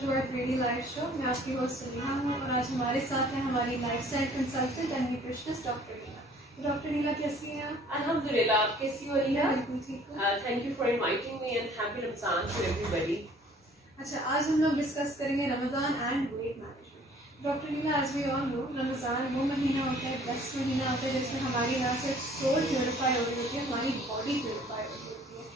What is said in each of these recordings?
To our daily life show. मैं आपकी host Saliha हूँ और आज हमारे साथ हैं हमारी lifestyle consultant and nutritionist doctor Neela. Doctor Neela कैसी हैं आप? अल्हम्दुलिल्लाह, आप कैसी हो रीना? बिल्कुल ठीक हूँ। Thank you for inviting me and happy Ramzan to everybody. अच्छा, आज हम लोग डिस्कस करेंगे Ramzan and weight management. Doctor Neela, as we all know, Ramzan वो महीना होता है, बेस्ट महीना होता है जिसमें हमारी ना सिर्फ सोल प्योरीफाई हो रही होती है, हमारी बॉडी प्योरीफाई हो रही होती है।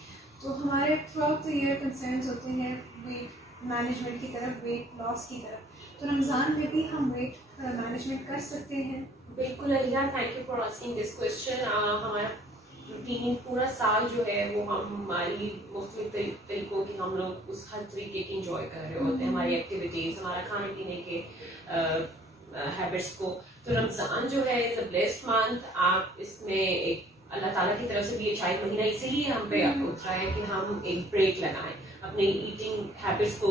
तो हमारे through out the year concerns होते हैं वेट मैनेजमेंट की तरफ, वेट लॉस की तरफ। तो रमज़ान में भी हम वेट मैनेजमेंट कर सकते हैं? बिल्कुल Aliya, thank you for asking this question. हमारा रूटीन पूरा साल जो है वो हमारी मुख्तलिफ तरीकों की हम लोग उस हर तरीके की इंजॉय कर रहे होते हैं, हमारी एक्टिविटीज़, हमारा खाने पीने के हैबिट्स को। तो रमज़ान जो है इज़ अ ब्लेस्ड मंथ। आप इसमें एक अल्लाह ताला की तरफ से भी ये शायद महीना इसीलिए हम पे उतरा है कि हम एक ब्रेक लगाएं, अपनी ईटिंग हैबिट्स को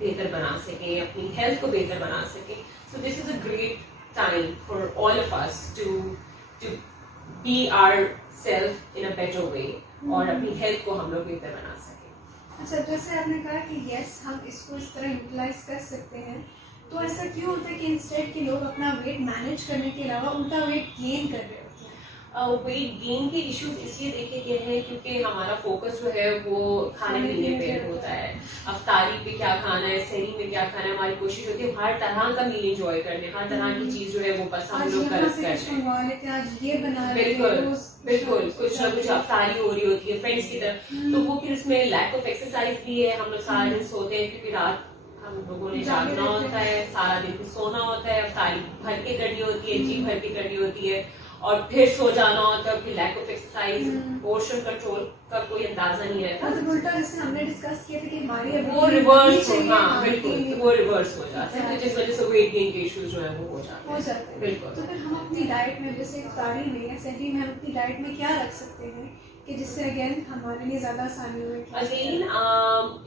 बेहतर बना सकें, अपनी हेल्थ को बेहतर बना सकें। So this is a great time for all of us to be our self in a better way और अपनी हेल्थ को हम लोग बेहतर बना सकें। अच्छा, जैसे आपने कहा कि यस हम इसको इस तरह यूटिलाइज कर सकते हैं, तो ऐसा क्यों होता है कि इंस्टेड के लोग अपना वेट मैनेज करने के अलावा उल्टा वेट गेन कर रहे होते हैं? वेट गेन के इश्यूज इसलिए देखे गए हैं क्योंकि हमारा फोकस जो है वो खाने पीने पे होता है। अफ्तारी पे क्या खाना है, सहरी में क्या खाना है, हमारी कोशिश होती है हर तरह का मील एंजॉय करने, हर तरह की चीज जो है वो बस हम लोग कर बिल्कुल कुछ ना कुछ अफ्तारी हो रही होती है फ्रेंड्स की तरफ। तो वो फिर उसमें लैक ऑफ एक्सरसाइज भी है, हम लोग सारा दिन सोते हैं क्योंकि रात हम लोगों ने जागना होता है, सारा दिन सोना होता है, अफ्तारी भर के करनी होती है, जी भर के करनी होती है और फिर सो जाना होता है, फिर lack of exercise, portion control का कोई अंदाजा नहीं रहता। तो उल्टा जैसे हमने डिस्कस किया था कि हमारी वो रिवर्स हो, हाँ बिल्कुल वो रिवर्स हो जाता है, जिस वजह से वेट गेन के इश्यूज जो है वो हो जाते हैं। बिल्कुल। तो फिर हम अपनी डाइट में जैसे इफ्तारी में या सहरी में हम अपनी डाइट में क्या रख सकते हैं कि जिससे अगेन हमारे लिए ज्यादा आसानी हो? अगेन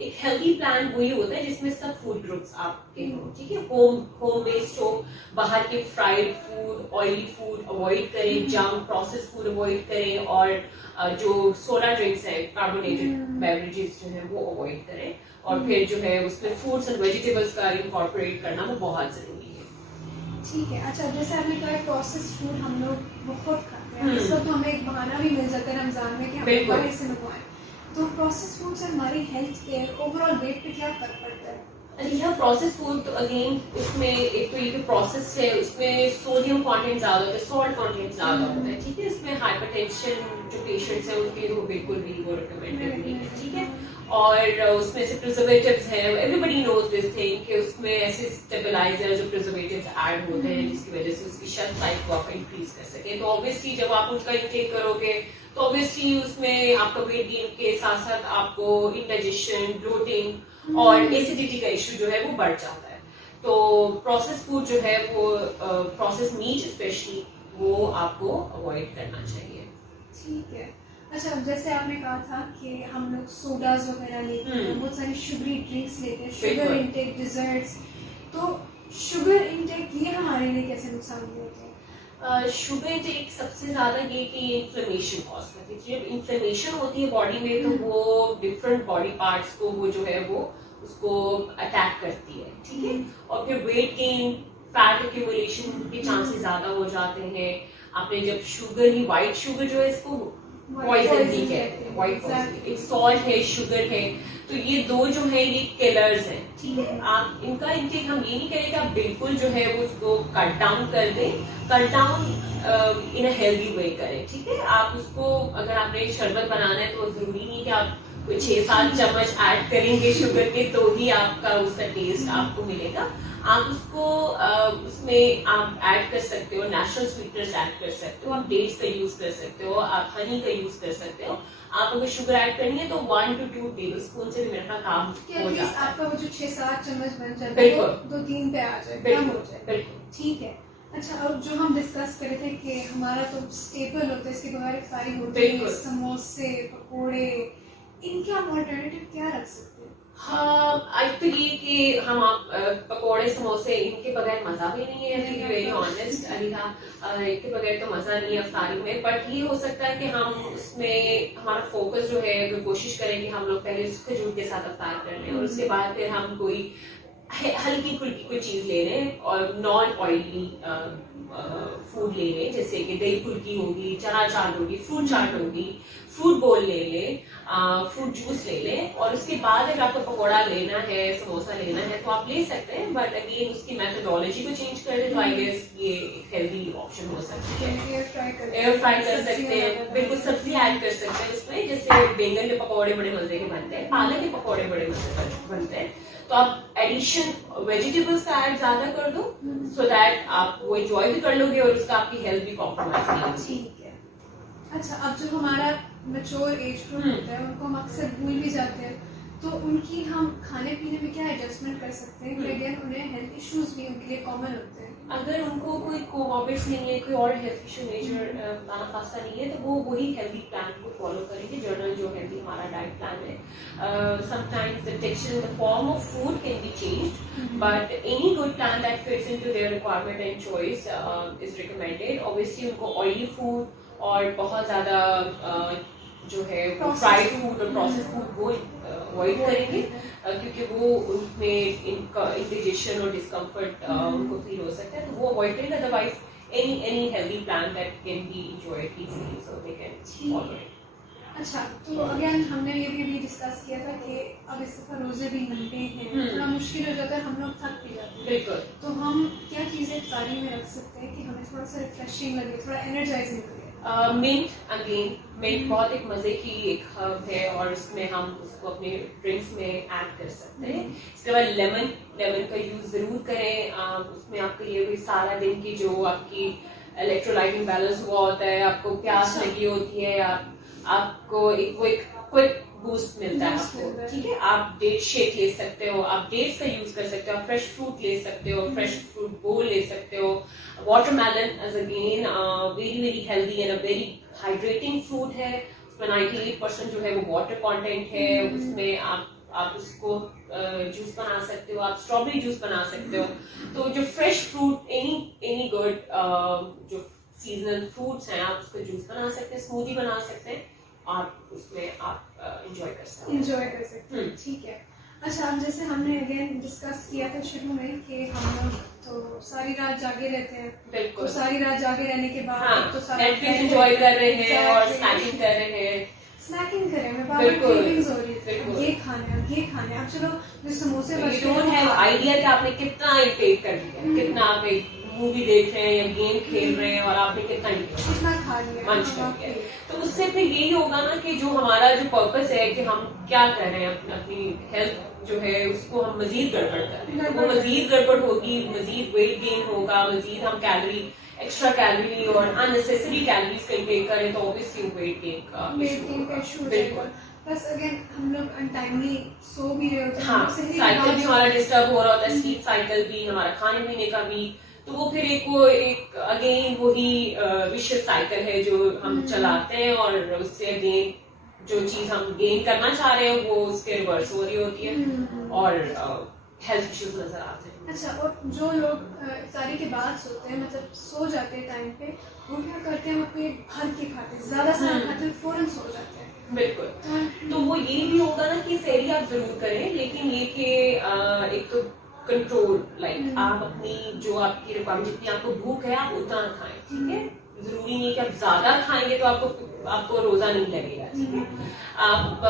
एक हेल्दी प्लान वही होता है जिसमें सब फूड ग्रुप्स आपके हो, ठीक है। होम बेस्ड हो, बाहर के fried food, oily food avoid करें, जंक प्रोसेस फूड अवॉइड करें और जो सोडा ड्रिंक्स है, कार्बोनेटेड बेवरेजेस जो है वो अवॉइड करें और फिर जो है उसमें फ्रूट्स एंड वेजिटेबल्स का इनकॉर्पोरेट करना वो बहुत जरूरी है। ठीक है। अच्छा, जैसे आपने कहा प्रोसेस फूड हम लोग बहुत खाते हैं, इस वक्त हमें एक बहाना भी मिल जाता है रमजान में कि हम बाहर से मंगवाएं। तो प्रोसेस फूड से हमारी हेल्थ पे, ओवरऑल वेट पे क्या फर्क पड़ता है? यह प्रोसेस फूड तो अगेन इसमें एक तो ये प्रोसेस है, उसमें सोडियम कंटेंट ज्यादा होता है, सॉल्ट कंटेंट ज्यादा होता है, ठीक है। इसमें हाइपरटेंशन जो पेशेंट्स हैं उनके लिए वो बिल्कुल भी वो रिकमेंडेड नहीं है, ठीक है। और उसमें से प्रिजर्वेटिव्स हैं, एवरीबडी नोज दिस थिंग कि उसमें ऐसे स्टेबलाइजर्स और प्रिजर्वेटिव्स ऐड होते हैं जिसकी वजह से उसकी शेल्फ लाइफ को आप इंक्रीज कर सके। तो ऑब्वियसली जब आप उनका इंटेक करोगे तो ऑब्वियसली उसमें आपका वेट गेन के साथ साथ आपको इंडाइजेशन, ब्लोटिंग और एसिडिटी का इश्यू जो है वो बढ़ जाता है। तो प्रोसेस फूड जो है वो प्रोसेस मीट स्पेशली वो आपको अवॉइड करना चाहिए। ठीक है। अच्छा, जैसे आपने कहा था कि हम लोग सोडाज वगैरह लेते हैं, बहुत सारी शुगरी ड्रिंक्स लेते हैं, शुगर इंटेक, डिजर्ट्स। तो शुगर इंटेक ये हमारे लिए कैसे नुकसान होते हैं? शुगर इंटेक सबसे ज्यादा ये कि इन्फ्लेमेशन कॉज करती है। जब इन्फ्लेमेशन होती है बॉडी में तो वो डिफरेंट बॉडी पार्ट्स को वो जो है वो उसको अटैक करती है, ठीक है। और फिर वेट गेन, फैट एक्यूमुलेशन के चांसेस ज्यादा हो जाते हैं। आपने जब शुगर ही, व्हाइट शुगर जो है इसको पॉइजन भी कहते हैं, व्हाइट पॉइजन, एक सॉल्ट है, शुगर है, तो ये दो जो है ये किलर्स हैं, ठीक है। आप इनका इंटेक हम ये नहीं करें कि आप बिल्कुल जो है वो उसको कट डाउन कर दें, cut down in a healthy way करें, ठीक है। आप उसको अगर आपने शरबत बनाना है तो जरूरी नहीं कि आप 6-7 चम्मच ऐड करेंगे शुगर के तो ही आपका उसका टेस्ट आपको मिलेगा। आप उसको उसमें आप ऐड कर सकते हो, नेचुरल स्वीटनर्स ऐड कर सकते हो, आप डेट्स का यूज कर सकते हो, आप हनी का यूज कर सकते हो। आप अगर शुगर ऐड करनी है तो 1 to 2 टेबलस्पून से भी मेरा काम हो जाता है। आपका वो जो 6-7 चम्मच बन जाता है वो 2-3 पे आ जाए, कम हो जाए। बिल्कुल ठीक है। अच्छा, और जो हम डिस्कस कर रहे थे कि हमारा तो स्टेपल होता है, इसके बगैर इफ्तारी होती है, समोसे, पकोड़े, इनके हम अल्टरनेटिव क्या रख सकते हैं? हाँ, आई तो ये कि हम आप पकोड़े समोसे इनके बगैर मजा भी नहीं है, टू बी वेरी ऑनेस्ट अलीहा, इनके बगैर तो मजा नहीं है अफ्तारी में। बट ये हो सकता है कि हम उसमें हमारा फोकस जो है अगर कोशिश करें कि हम लोग पहले खजूर के साथ अफ्तार कर लें और उसके बाद फिर हम कोई हल्की फुल्की कोई चीज ले लें और नॉन ऑयली फूड ले लें, जैसे कि दही फुल्की होगी, चना चाट होगी, फ्रूट चाट होगी, फ्रूट बोल ले लें, फ्रूट जूस ले लें। और उसके बाद अगर आपको पकौड़ा लेना है, समोसा लेना है तो आप ले सकते हैं, बट अगेन उसकी मेथोडोलॉजी को चेंज कर दें तो आई गेस ये हेल्दी ऑप्शन हो सकती है। एयर फ्राई कर सकते हैं, बिल्कुल सब्जी ऐड कर सकते हैं उसमें, जैसे बैंगन के पकौड़े बड़े मजे के बनते हैं, पालक के पकौड़े बड़े मजे के बनते हैं, तो आप एडिशन वेजिटेबल्स का ऐड ज्यादा कर दो, सो दैट आप वो एंजॉय भी कर लोगे और उसका आपकी हेल्थ भी कॉम्प्रोमाइज नहीं होगी। ठीक है। अच्छा, अब जो हमारा मैच्योर एज ग्रुप होता है उनको हम अक्सर भूल भी जाते हैं, तो उनकी हम खाने पीने में क्या एडजस्टमेंट कर सकते हैं कि अगेन उन्हें हेल्थ इश्यूज भी उनके लिए कॉमन होते हैं? अगर उनको कोई कोमॉर्बिड्स नहीं है, कोई और हेल्थ इशू मेजर खाना खासा नहीं है, तो वो वही हेल्दी प्लान को फॉलो करेंगे, जनरल जो हेल्दी हमारा डाइट प्लान है। Sometimes the texture in the form of food can be changed, but any good plan that fits into their requirement and choice is recommended. Obviously उनको oily food और बहुत ज्यादा जो है fried food और process food वो avoid करेंगे, क्योंकि वो उनमें इंडिजेशन और डिस्कम्फर्ट उनको फील हो सकता है, तो वो अवॉइड करेंगे। Otherwise any healthy plan that can B enjoyed easily, so they can follow it. अच्छा, तो अगेन हमने ये भी डिस्कस किया था कि अब इस दफा रोजे भी लंबे हैं, थोड़ा मुश्किल हो जाता है, हम लोग थक भी जाते हैं, बिल्कुल, तो हम क्या चीजें इफ्तारी में रख सकते हैं कि हमें थोड़ा सा रिफ्रेशिंग लगे, थोड़ा एनर्जाइजिंग लगे? मिंट, अगेन मिंट बहुत एक मजे की एक हर्ब है और इसमें हम उसको अपने ड्रिंक्स में ऐड कर सकते हैं। इसके बाद लेमन का यूज जरूर करें। उसमें आपके लिए भी सारा दिन की जो आपकी इलेक्ट्रोलाइट इम्बैलेंस हुआ होता है, आपको प्यास लगी होती है, आपको एक क्विक बूस्ट मिलता है आपको, ठीक है। आप डेट शेक ले सकते हो, आप डेट्स का यूज कर सकते हो, आप फ्रेश फ्रूट ले सकते हो, फ्रेश फ्रूट बोल ले सकते हो। Watermelon as again very very healthy and a very hydrating fruit है, उसमें 98% जो है वो वाटर कंटेंट है, उसमें आप उसको जूस बना सकते हो, आप स्ट्रॉबेरी जूस बना सकते हो। तो जो फ्रेश फ्रूट, एनी गुड जो सीजनल फ्रूट्स हैं, आप उसका जूस बना सकते हैं, स्मूदी बना सकते हैं, आप उसमें आप एंजॉय कर सकते हैं। ठीक है। अच्छा, अब जैसे हमने अगेन डिस्कस किया था शुरू में कि हम लोग तो सारी रात जागे रहते हैं, बिल्कुल, तो सारी रात जागे रहने के बाद तो सारा नेटफ्लिक्स एंजॉय कर रहे हैं और स्नैकिंग कर रहे हैं, स्नैकिंग करें, मैं बार क्रेविंग्स हो रही है, ये खाने अब चलो जो समोसे बचे डोंट हैव आइडिया कि आपने कितना इंटेक कर लिया, कितना आप एक मूवी देख रहे हैं या गेम खेल रहे हैं और आपने कितना खा लिया, मंच कर लिया। तो उससे फिर यही होगा ना कि जो हमारा जो पर्पस है कि हम क्या कर रहे हैं, अपनी हेल्थ जो है उसको हम मजीद गड़बड़ कर रहे हैं, वो मजीद गड़बड़ होगी, मजीद वेट गेन होगा, मजीद हम एक्स्ट्रा कैलोरी और अननेसेसरी कैलोरीज का इंटेक करें तो ऑब्वियसली वेट गेन का इशू। बिल्कुल, प्लस अगेन हम लोग अनटाइमली सो भी रहे होते हैं, हाँ, साइकिल भी हमारा डिस्टर्ब हो रहा होता है, स्लीप साइकिल भी, हमारा खाने पीने का भी, तो वो फिर एक अगेन वही विशियस साइकिल है जो हम चलाते हैं और उससे अगेन जो चीज हम गेन करना चाह रहे हैं वो उसके रिवर्स हो रही होती है और हेल्थ इश्यूज नजर आते हैं। अच्छा, और जो लोग इफ्तारी के बाद सोते हैं, मतलब सो जाते हैं टाइम पे, वो क्या करते हैं, वो पेट भर के खाते हैं, ज्यादा से ज्यादा खाते हैं, फौरन सो जाते हैं। बिल्कुल, तो वो ये भी होगा ना कि सहरी आप जरूर करें, लेकिन ये कि एक तो कंट्रोल, लाइक आप अपनी जो आपकी रिक्वायरमेंट, जितनी आपको भूख है आप उतना खाएं, ठीक है। जरूरी नहीं कि आप ज्यादा खाएंगे तो आपको रोजा नहीं लगेगा, ठीक है। आप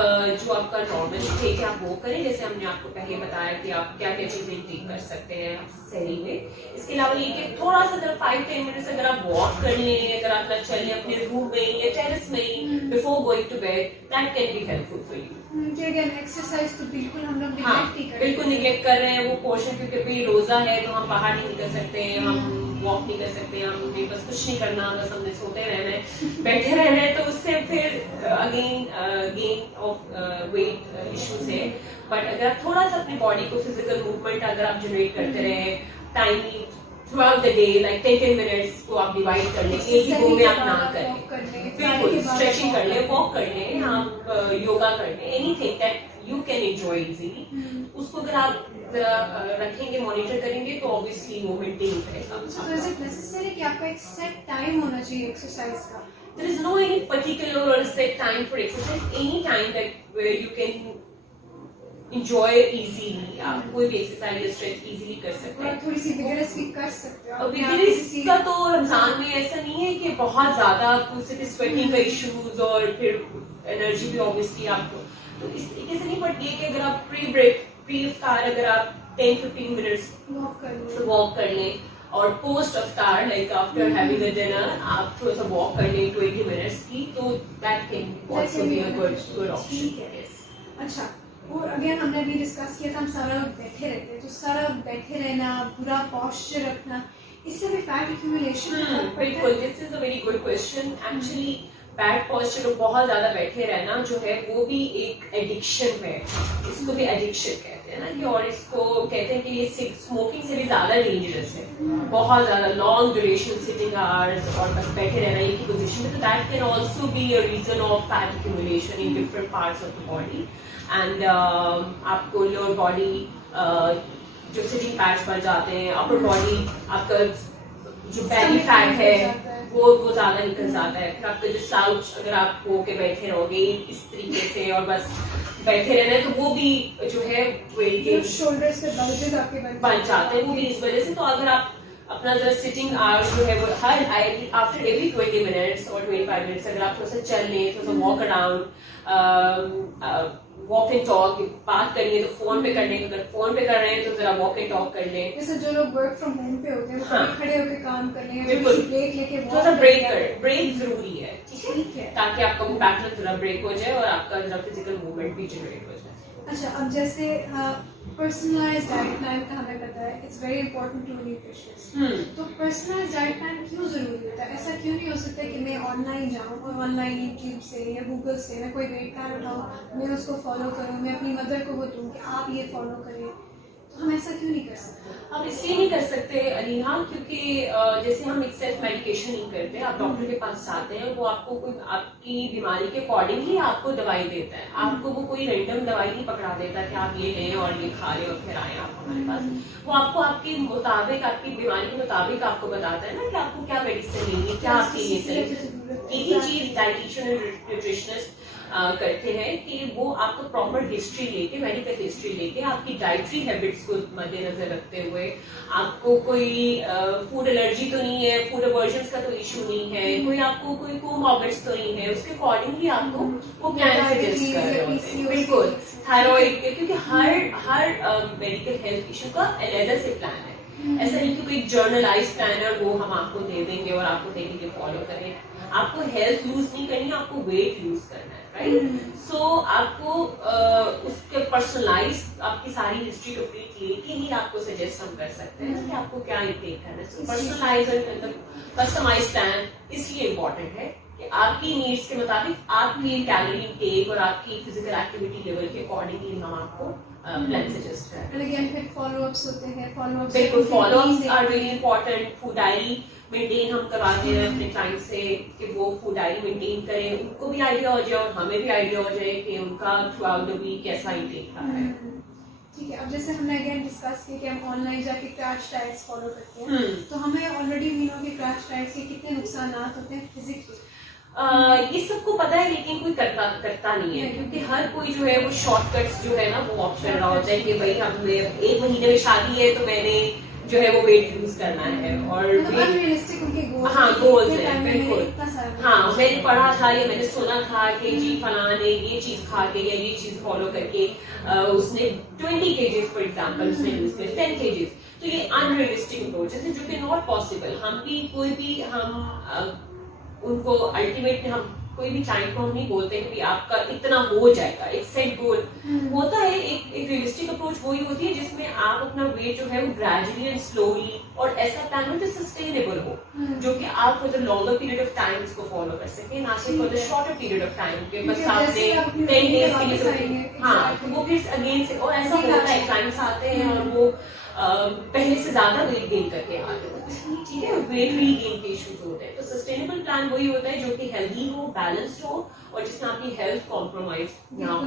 जो आपका नॉर्मल इंटेक है आप वो करें, जैसे हमने आपको पहले बताया कि आप क्या क्या चीजें इंटेक कर सकते हैं सहरी में। इसके अलावा ये कि थोड़ा सा अगर 5-10 मिनट्स अगर आप वॉक कर लें, अगर आप चल लें अपने रूम में या टेरेस में before going to bed, that can be helpful for you. Exercise तो बिल्कुल हम लोग बिल्कुल निगलेक्ट कर रहे हैं वो पोर्शन, क्योंकि भाई रोजा है तो हम बाहर नहीं निकल सकते, हम वॉक नहीं कर सकते, हमें बस कुछ नहीं करना, बस हमने सोते रहना है, बैठे रहना है, तो उससे फिर again gain of weight issues है। बट अगर आप थोड़ा सा अपनी बॉडी को फिजिकल मूवमेंट अगर आप जनरेट करते रहे timely through out the day, like 10 minutes को आप डिवाइड कर लें, एक ही गो में आप ना करें, बिल्कुल स्ट्रेचिंग कर ले, वॉक कर ले, आप योगा कर ले, anything that you can enjoy easily, उसको अगर आप रखेंगे, मॉनिटर करेंगे तो ऑब्वियसली वो मेंटेन रहेगा। So is it necessary कि आपका एक सेट टाइम होना चाहिए एक्सरसाइज का? There is no any particular or set time for exercise. Any time that where enjoy easily, आप कोई भी एक्सरसाइज या स्ट्रेच इजीली कर सकते और हैं। थोड़ी सी विगरस भी कर सकते हो। विगरस का तो रमजान में ऐसा नहीं है कि बहुत ज्यादा आपको सिर्फ स्वेटिंग का इश्यूज और फिर एनर्जी भी ऑब्वियसली आपको, तो इस तरीके से नहीं, बट ये कि अगर आप प्री इफ्तार अगर आप 10-15 मिनट्स वॉक कर लो, वॉक कर लें, और post iftar like after having a dinner आप थोड़ा सा वॉक कर लें 20 मिनट्स की, तो that can also be a good option. ठीक है। अच्छा, और अगेन हमने अभी डिस्कस किया था हम सारा वक्त बैठे रहते हैं, तो सारा वक्त बैठे रहना, बुरा पोस्चर रखना, इससे भी फैट एक्यूमुलेशन बिल्कुल, this is a very good question. Actually bad posture और बहुत ज्यादा बैठे रहना जो है वो भी एक एडिक्शन है, इसको भी एडिक्शन कहते हैं ना कि, और इसको कहते हैं कि ये स्मोकिंग से भी ज्यादा डेंजरस है, बहुत ज्यादा लॉन्ग ड्यूरेशन सिटिंग आवर्स और बस बैठे रहना एक ही पोजीशन में, तो that can also be a reason of fat accumulation in different parts of the body. And आपको लोअर बॉडी जो सिटिंग फैट्स बढ़ जाते हैं, अपर बॉडी आपका जो बैली फैट है वो ज्यादा निकल जाता है, फिर आपका जो स्लाउच अगर आप होके बैठे रहोगे इस तरीके से और बस बैठे रहना है, तो वो भी जो है वेट गेन, शोल्डर्स पे बल्जेस आपके बन जाते हैं, वो भी इस वजह से। तो अगर आप अपना जरा सिटिंग आवर्स जो है वो हर आफ्टर एवरी 20 मिनट्स और 25 मिनट्स अगर आप थोड़ा सा चल लें, थोड़ा सा walk around, walk and talk, बात करिए तो फोन पे कर लें, अगर फोन पे कर रहे हैं तो जरा वॉक एंड टॉक कर लें। जैसे जो लोग वर्क फ्रॉम होम पे होते हैं वो हाँ, खड़े होकर काम कर लें, बिल्कुल, ब्रेक लेके थोड़ा सा ब्रेक जरूरी है, ठीक है, ताकि आपका वो पैटर्न जरा ब्रेक हो जाए और आपका जरा फिजिकल मूवमेंट भी जनरेट हो जाए। अच्छा, अब जैसे पर्सनलाइज्ड डाइट प्लान का हमें पता है it's very important to nutritionist, तो पर्सनलाइज्ड डाइट प्लान क्यों जरूरी होता है? ऐसा क्यों नहीं हो सकता कि मैं ऑनलाइन जाऊँ और ऑनलाइन यूट्यूब से या गूगल से मैं कोई वेट प्लान उठाऊँ, मैं उसको फॉलो करूँ, मैं अपनी मदर को वो दूँ कि आप ये फॉलो करें, तो हम ऐसा क्यों नहीं कर सकते? आप इसलिए नहीं कर सकते अलीहा, क्योंकि जैसे हम एक सेल्फ मेडिकेशन नहीं करते, आप डॉक्टर के पास जाते हैं, वो आपको कोई आपकी बीमारी के अकॉर्डिंगली आपको दवाई देता है, आपको वो कोई रैंडम दवाई नहीं पकड़ा देता कि आप ये लें और ये खा लें और फिर आए आप हमारे पास। वो आपको आपके मुताबिक, आपकी बीमारी के मुताबिक आपको बताता है ना कि आपको क्या मेडिसिन लेनी है, क्या आपके लिए सही। यही चीज डाइटिशियन और न्यूट्रिशनिस्ट करते हैं कि वो आपको प्रॉपर हिस्ट्री लेके, मेडिकल हिस्ट्री लेके, आपकी डाइटरी हैबिट्स को मद्देनजर रखते हुए, आपको कोई फूड एलर्जी तो नहीं है, फूड अवर्जन्स का तो इशू नहीं है, कोई आपको कोई कोमॉर्बिड्स तो नहीं है, उसके अकॉर्डिंगली आपको वो प्लान सजेस्ट कर रहे होते हैं। बिल्कुल, थायराइड के, क्योंकि हर मेडिकल हेल्थ इशू का अलग से प्लान है, ऐसा नहीं कि कोई जर्नलाइज प्लान है वो हम आपको दे देंगे और आपको देंगे फॉलो करें। आपको हेल्थ लूज नहीं करनी, आपको वेट लूज करना है, राइट? सो आपको उसके पर्सनलाइज आपकी सारी हिस्ट्री कंप्लीट लेके ही आपको सजेस्ट हम कर सकते हैं कि आपको क्या इंटेक करना है। पर्सनलाइज और कस्टमाइज प्लान इसलिए इम्पोर्टेंट है कि आपकी नीड्स के मुताबिक आपकी कैलोरी इंटेक और आपकी फिजिकल एक्टिविटी लेवल के अकॉर्डिंगली हम आपको प्लान सजेस्ट करें। अगेन फिर फॉलोअप्स होते हैं, फॉलोअप्स बिल्कुल, followups are very important. Food diary maintain हम करवाते हैं अपने क्लाइंट से कि वो फूड डायरी मेंटेन करें, उनको भी आइडिया हो जाए और हमें भी आइडिया हो जाए कि उनका थ्रू आउट द वीक कैसा इंटेक रहा है। ठीक है, अब जैसे हमने अगेन डिस्कस किया कि हम ऑनलाइन जाके क्रैश डाइट्स फॉलो करते हैं, तो हमें ऑलरेडी वी नो कि क्रैश डाइट्स के कितने नुकसान होते हैं फिजिकली। ये सबको पता है, लेकिन कोई करता नहीं है, क्योंकि हर कोई जो है वो शॉर्टकट्स जो है ना वो ऑप्ट कर रहा होता है कि भाई हमने 1 महीने में शादी है तो मैंने जो है वो वेट लूज करना है, और अनरियलिस्टिक उनके गोल्स, हाँ गोल्स है, बिल्कुल। बिल्कुल, हाँ, मैंने पढ़ा था या मैंने सुना था कि जी फलाना ने ये चीज खा के या ये चीज फॉलो करके उसने 20 kgs फॉर एग्जांपल उसने लूज किया 10 kgs, तो ये अनरियलिस्टिक अप्रोचेस है जो कि नॉट पॉसिबल। हम भी कोई भी हम उनको अल्टीमेटली हम कोई भी क्लाइंट को हम नहीं बोलते कि आपका इतना हो जाएगा, एक सेट गोल होता है। एक रियलिस्टिक अप्रोच वही होती है जिसमें आप अपना वेट जो है वो ग्रेजुअली एंड स्लोली और ऐसा प्लान हो जो सस्टेनेबल हो, जो कि आप for the longer period of time इसको फॉलो कर सके, ना सिर्फ for the shorter period of time के बस आपने 10 डेज के लिए। हाँ, तो वो फिर अगेन से, और ऐसा होता है क्लाइंट्स आते हैं और वो पहले से ज्यादा वेट गेन करके आते हैं, ठीक है, वेट रीगेन के इश्यूज होते हैं। तो सस्टेनेबल प्लान वही होता है जो कि हेल्दी हो, बैलेंस्ड हो और जिसमें आपकी हेल्थ कॉम्प्रोमाइज ना हो।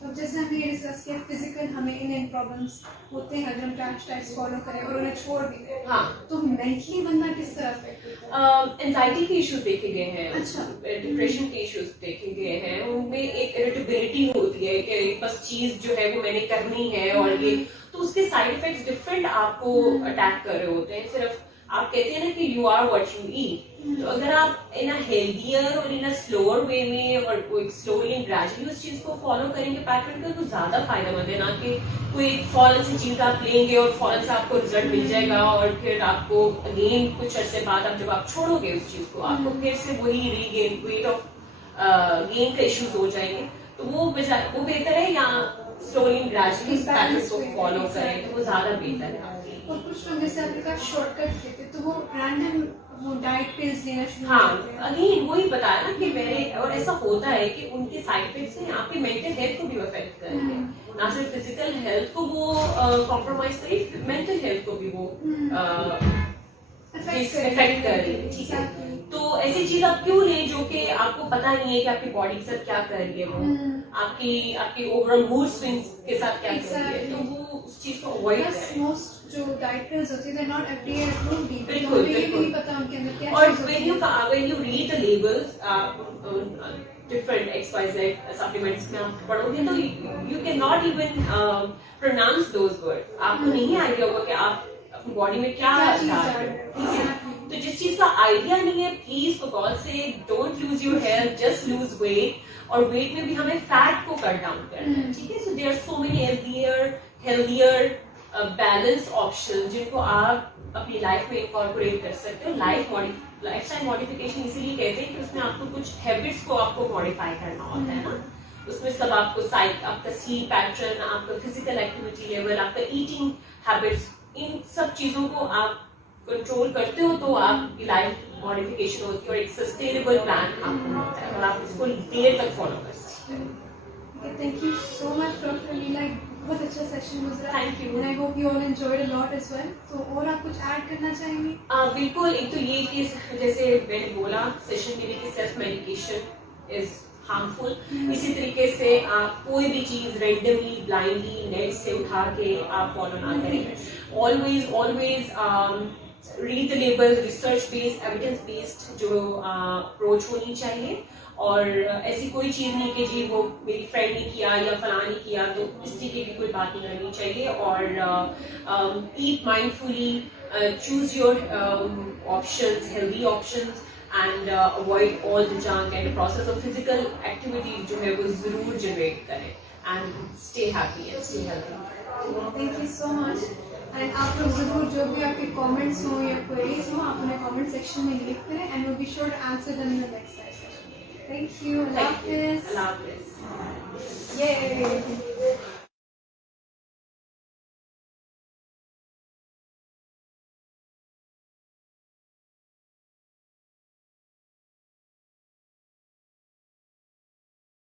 तो जैसे हमने ये डिस्कस किया फिजिकल हमें इन प्रॉब्लम्स होते हैं अगर हम क्रैश डाइट्स फॉलो करें और उन्हें छोड़ भी दें, हाँ, तो मेंटली बंदा किस तरह अफेक्ट होता है? एंजाइटी के इश्यूज देखे गए हैं, अच्छा। डिप्रेशन के इश्यूज देखे गए हैं, उनमें एक इरिटेबिलिटी होती है कि बस चीज जो है वो मैंने करनी है और ये, तो उसके साइड इफेक्ट्स डिफरेंट आपको अटैक कर रहे होते हैं। सिर्फ आप कहते हैं ना कि you are what you eat, तो अगर आप इन अ हेल्दियर और इन अ स्लोअर वे में और कोई स्लोली एंड ग्रेजुअली उस चीज को फॉलो करेंगे पैटर्न का, तो ज्यादा फायदेमंद है, ना कि कोई फौरन सी चीज आप लेंगे और फौरन से आपको रिजल्ट मिल जाएगा और फिर आपको अगेन कुछ अरसे बाद आप जब आप छोड़ोगे उस चीज को, आपको फिर से वही रीगेन वेट ऑफ गेन का इश्यूज हो जाएंगे। तो वो बेहतर है या स्लोली एंड ग्रेजुअली इस पैटर्न को फॉलो करें, तो वो ज्यादा बेहतर है आपके लिए। और कुछ लोग जैसे आपके पास शॉर्टकट लेते तो वो रैंडम वो डाइट पिल्स लेना शुरू हाँ, करते हैं। अगेन वही बताया ना कि मैंने, और ऐसा होता है कि उनके साइड इफेक्ट से आपकी मेंटल हेल्थ को भी अफेक्ट करेंगे, ना सिर्फ फिजिकल हेल्थ को वो कॉम्प्रोमाइज करें, मेंटल हेल्थ को भी वो इफेक्ट करेंगे, ठीक है। तो ऐसी चीज आप क्यों लें जो कि आपको पता नहीं है कि आपकी बॉडी के साथ क्या कर रही है, वो आपकी ओवरऑल मूड स्विंग्स के साथ क्या कर रही है, तो वो उस चीज को अवॉइड करें। मोस्ट जो डाइट पिल्स होती है they're not FDA approved, बिल्कुल, तो ये भी बिल्कुल। नहीं पता उनके अंदर क्या और चीज़ होती है। when you read the labels different XYZ supplements में आप पढ़ोगे तो you cannot even pronounce those words, आपको नहीं आइडिया होगा कि आप अपनी बॉडी में क्या चीज़ डाल डाल रहे रहे हो, हो। ठीक है। तो जिस चीज का आइडिया नहीं है, प्लीज फॉर गॉड से don't lose your health, just lose weight, और वेट में भी हमें फैट को कट डाउन करना है, ठीक है। So there are so many healthier balance option जिनको आप अपनी लाइफ में इनकॉर्पोरेट कर सकते हो। लाइफस्टाइल मॉडिफिकेशन इसीलिए कहते हैं कि उसमें आपको कुछ हैबिट्स को आपको मॉडिफाई करना होता है ना, उसमें सब आपको आपका स्लीप पैटर्न, आपका फिजिकल एक्टिविटी लेवल, आपका ईटिंग हैबिट्स, इन सब चीजों को आप कंट्रोल करते हो तो आपकी लाइफ मॉडिफिकेशन होती है और एक सस्टेनेबल प्लान आपको मिलता है और आप उसको देर तक फॉलो कर सकते हो। Thank you so much doctor Leela, बहुत अच्छा सेशन गुजरा। Thank you. And I hope you all enjoyed a lot as well. तो और आप कुछ ऐड करना चाहेंगे? बिल्कुल, एक तो ये कि जैसे मैंने बोला सेशन में कि सेल्फ मेडिकेशन इज हार्मफुल, इसी तरीके से आप कोई भी चीज रेंडमली ब्लाइंडली नेट से उठा के आप फॉलो ना करें। Always read the labels, research based, evidence based जो अप्रोच होनी चाहिए, और ऐसी कोई चीज नहीं कि जी वो मेरी फ्रेंड ने किया या फलां ने किया तो इस तरीके की कोई बात नहीं करनी चाहिए। और eat mindfully, choose your options, healthy options, and avoid all the junk, and process of physical activity जो है वो जरूर जनरेट करें, and stay happy and stay healthy. Thank you so much. And आप लोग जरूर जो भी आपके कमेंट्स हो या क्वेरीज हो आप उन्हें कमेंट सेक्शन में लिख करें, and will be sure to answer them in the next session. Thank you. Allah हाफिज़। अल्लाह हाफिज़। ये